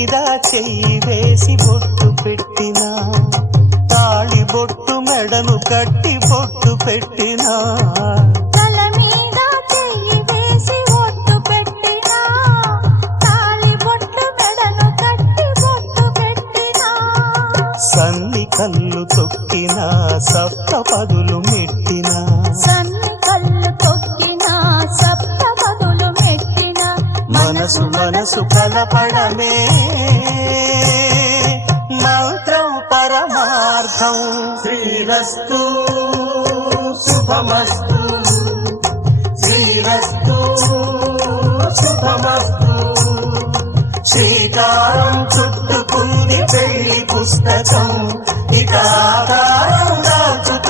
మీద చెయ్యి వేసి బొట్టు పెట్టినా, తాళి బొట్టు మెడను కట్టి బొట్టు పెట్టినా, తల మీద చెయ్యి వేసి బొట్టు పెట్టినా, తాళి బొట్టు మెడను కట్టి బొట్టు పెట్టినా, సన్ని కళ్ళు తొక్కినా సప్త పదులు మెట్టినా, సన్ని కళ్ళు తొక్కినా సప్త పదులు మెట్టినా, మనసు మనసు కలపడమే మంత్రం పరమార్థం. శ్రీరస్తు శుభమస్తు, శ్రీరస్తు శుభమస్తు. శ్రీకారం చుట్టుకుంది పెళ్లి పుస్తకం, ఇక ఆకారం దాచుతుంది